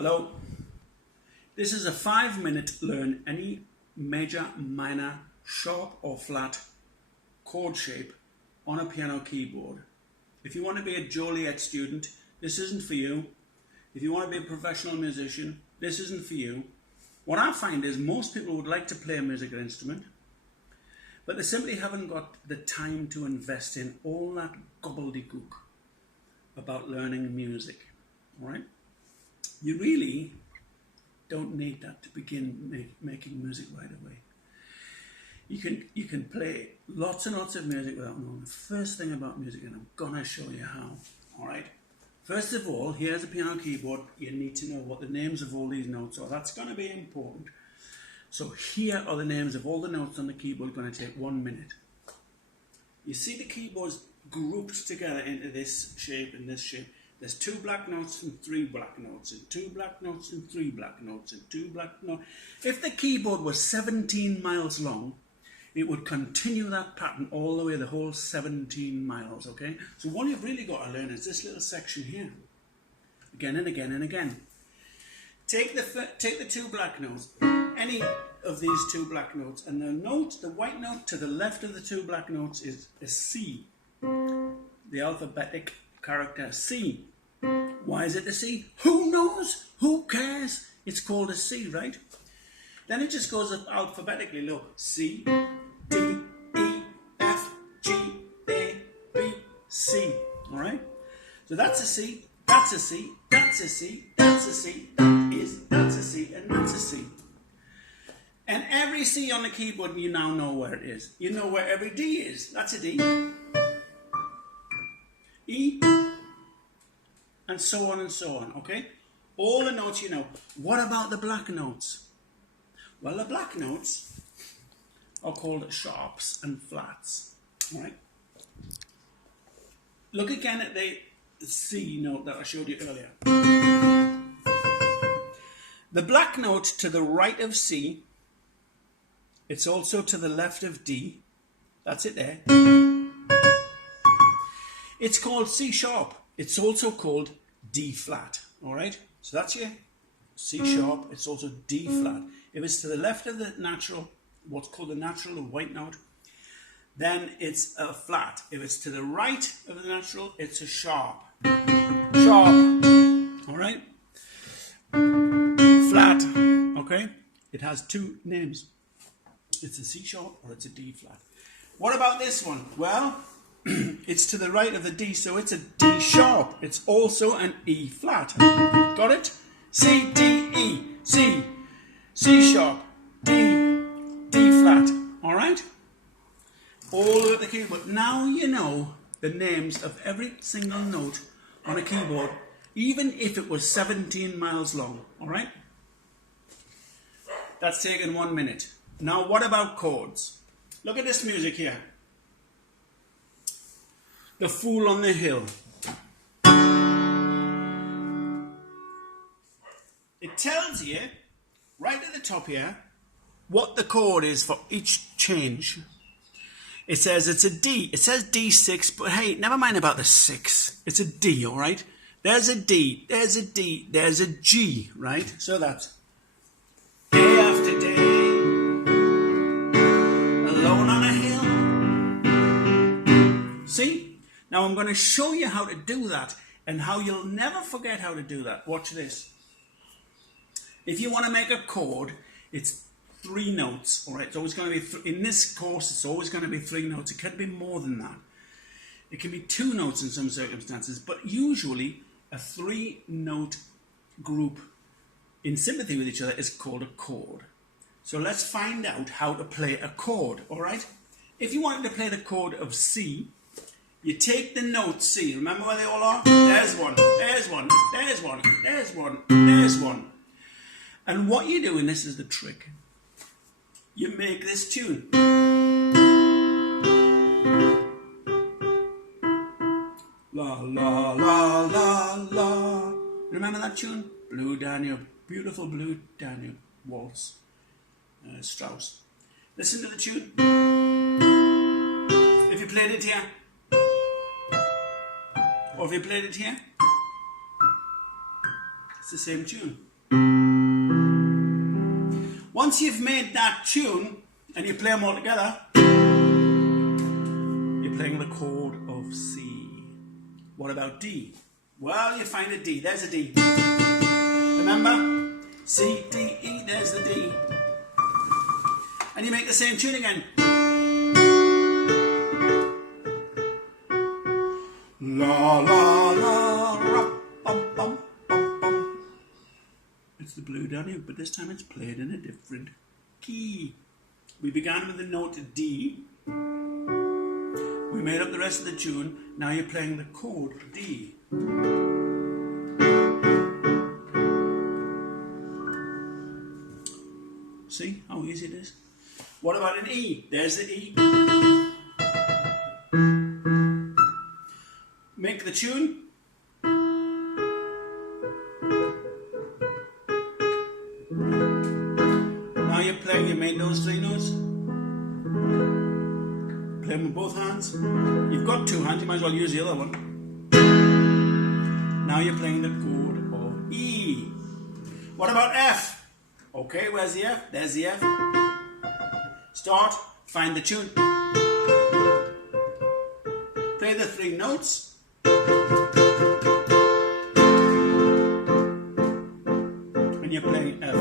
Hello. This is a 5-minute learn any major, minor, sharp or flat chord shape on a piano keyboard. If you want to be a Joliet student, this isn't for you. If you want to be a professional musician, this isn't for you. What I find is most people would like to play a musical instrument, but they simply haven't got the time to invest in all that gobbledygook about learning music. All right? You really don't need that to begin making music right away. You can play lots and lots of music without knowing the first thing about music, and I'm gonna show you how. All right. First of all, here's a piano keyboard. You need to know what the names of all these notes are. That's going to be important. So here are the names of all the notes on the keyboard. Going to take 1 minute. You see the keyboards grouped together into this shape and this shape. There's 2 black notes and 3 black notes, and 2 black notes and 3 black notes, and 2 black notes. If the keyboard was 17 miles long, it would continue that pattern all the way the whole 17 miles, okay? So what you've really got to learn is this little section here. Again and again and again. Take the 2 black notes, any of these 2 black notes, and the white note to the left of the 2 black notes is a C. The alphabetic character C. Why is it a C? Who knows? Who cares? It's called a C, right? Then it just goes up alphabetically. Look, C, D, E, F, G, A, B, C. All right? So that's a C, that's a C, that's a C, that's a C, that's a C, and that's a C. And every C on the keyboard, you now know where it is. You know where every D is. That's a D. E, and so on and so on, okay? All the notes you know. What about the black notes? Well, the black notes are called sharps and flats, all right? Look again at the C note that I showed you earlier. The black note to the right of C, it's also to the left of D. That's it there. It's called C sharp. It's also called D flat, all right? So that's your C sharp. It's also D flat. If it's to the left of the natural, what's called the natural or white note, then it's a flat. If it's to the right of the natural, it's a sharp. Sharp, all right? Flat, okay? It has 2 names. It's a C sharp or it's a D flat. What about this one? Well, it's to the right of the D, so it's a D sharp. It's also an E flat. Got it? C, D, E, C, C sharp, D, D flat. All right? All over the keyboard. Now you know the names of every single note on a keyboard, even if it was 17 miles long. All right? That's taken 1 minute. Now what about chords? Look at this music here. The Fool on the Hill. It tells you, right at the top here, what the chord is for each change. It says it's a D. It says D6, but hey, never mind about the 6. It's a D, all right? There's a D, there's a D, there's a G, right? So that's day after day, alone on a hill. See? Now I'm going to show you how to do that and how you'll never forget how to do that. Watch this. If you want to make a chord, it's 3 notes. All right, it's always going to be in this course. It's always going to be 3 notes. It can be more than that. It can be 2 notes in some circumstances, but usually a 3-note group in sympathy with each other is called a chord. So let's find out how to play a chord. All right. If you wanted to play the chord of C, you take the note C. Remember where they all are? There's one, there's one, there's one, there's one, there's one. And what you do, and this is the trick, you make this tune. La, la, la, la, la. Remember that tune? Blue Danube, beautiful Blue Danube waltz. Strauss. Listen to the tune. If you played it here, or if you played it here, it's the same tune. Once you've made that tune and you play them all together, you're playing the chord of C. What about D? Well, you find a D. There's a D. Remember? C, D, E, there's the D. And you make the same tune again. La, la, la, ra, bum, bum, bum, bum. It's the blue down here, but this time it's played in a different key. We began with the note D. We made up the rest of the tune. Now you're playing the chord D. See how easy it is? What about an E? There's the E. Make the tune. Now you're playing, you made those three notes. Play them with both hands. You've got two hands, you might as well use the other one. Now you're playing the chord of E. What about F? Okay, where's the F? There's the F. Start, find the tune. Play the three notes. And you're playing F.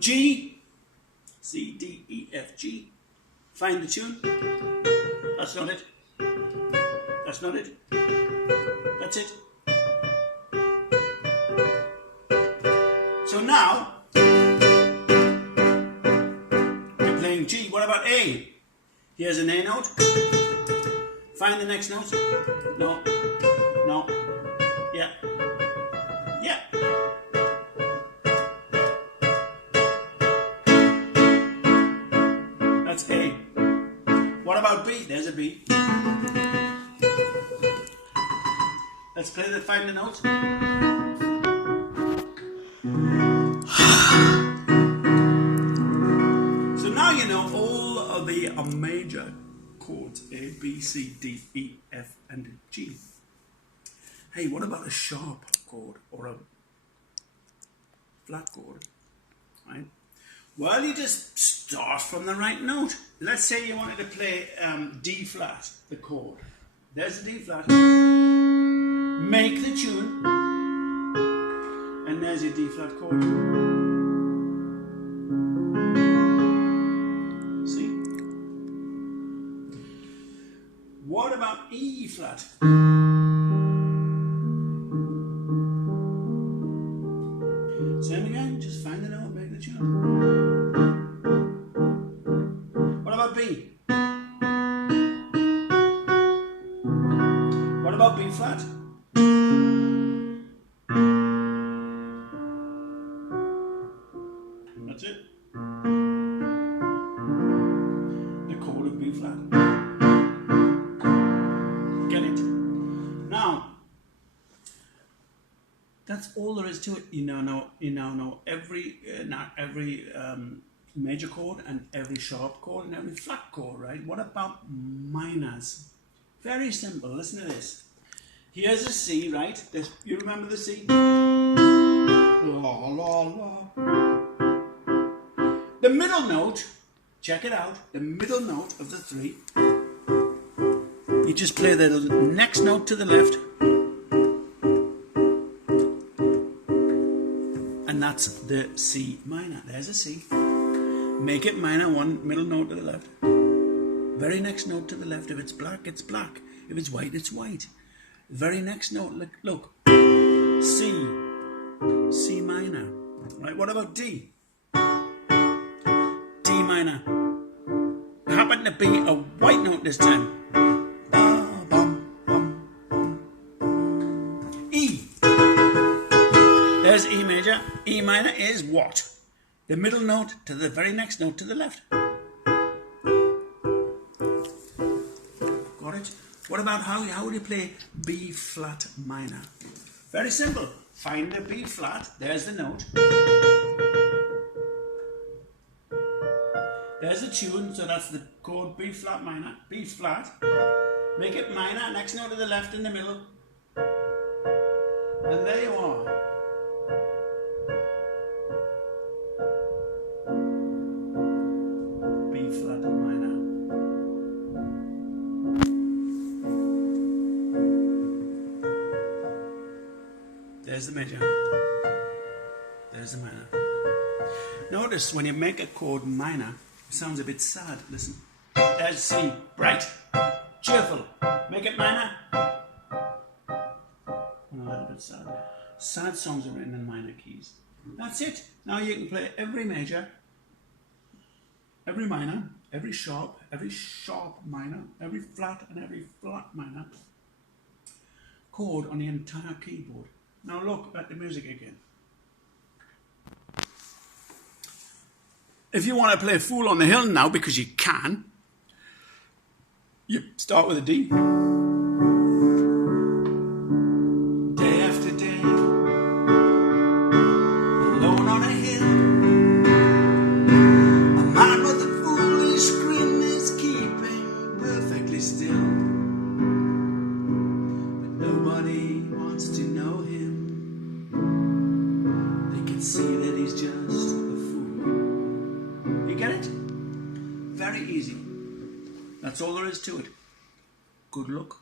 G. C, D, E, F, G. Find the tune. That's not it. That's not it. That's it. So now, you're playing G. What about A? Here's an A note. Find the next note. No. No. Yeah. Yeah. That's A. What about B? There's a B. Let's play the find the notes. So now you know all of the major chords A, B, C, D, E, F, and G. Hey, what about a sharp chord or a flat chord? Right? Well, you just start from the right note. Let's say you wanted to play D flat, the chord. There's the D flat. Make the tune. And there's your D flat chord. See? What about E flat? Same again, just find the note, make the tune. What about B? What about B flat? That's it. The chord of B flat. Get it? Now, that's all there is to it. You now know every major chord and every sharp chord and every flat chord, right? What about minors? Very simple. Listen to this. Here's a C, right? You remember the C? La, la, la. The middle note, check it out, the middle note of the three, you just play the next note to the left, and that's the C minor. There's a C. Make it minor, one middle note to the left. Very next note to the left. If it's black, it's black. If it's white, it's white. Very next note, look. C. C minor. Right, what about D? D minor. Happened to be a white note this time. E. There's E major. E minor is what? The middle note to the very next note to the left. Got it? What about how would you play B flat minor? Very simple. Find the B flat. There's the note. There's the tune, so that's the chord B flat minor. B flat. Make it minor. Next note to the left in the middle. And there you are. B flat minor. There's the major. There's the minor. Notice when you make a chord minor, it sounds a bit sad. Listen. There's C. Bright. Cheerful. Make it minor. And a little bit sad. Sad songs are written in minor keys. That's it. Now you can play every major, every minor, every sharp minor, every flat and every flat minor chord on the entire keyboard. Now look at the music again. If you want to play Fool on the Hill now, because you can, you start with a D. Day after day, alone on a hill, a man with a foolish grin is keeping perfectly still. But nobody wants to know him. They can see that he's just a fool. You get it? Very easy. That's all there is to it. Good luck.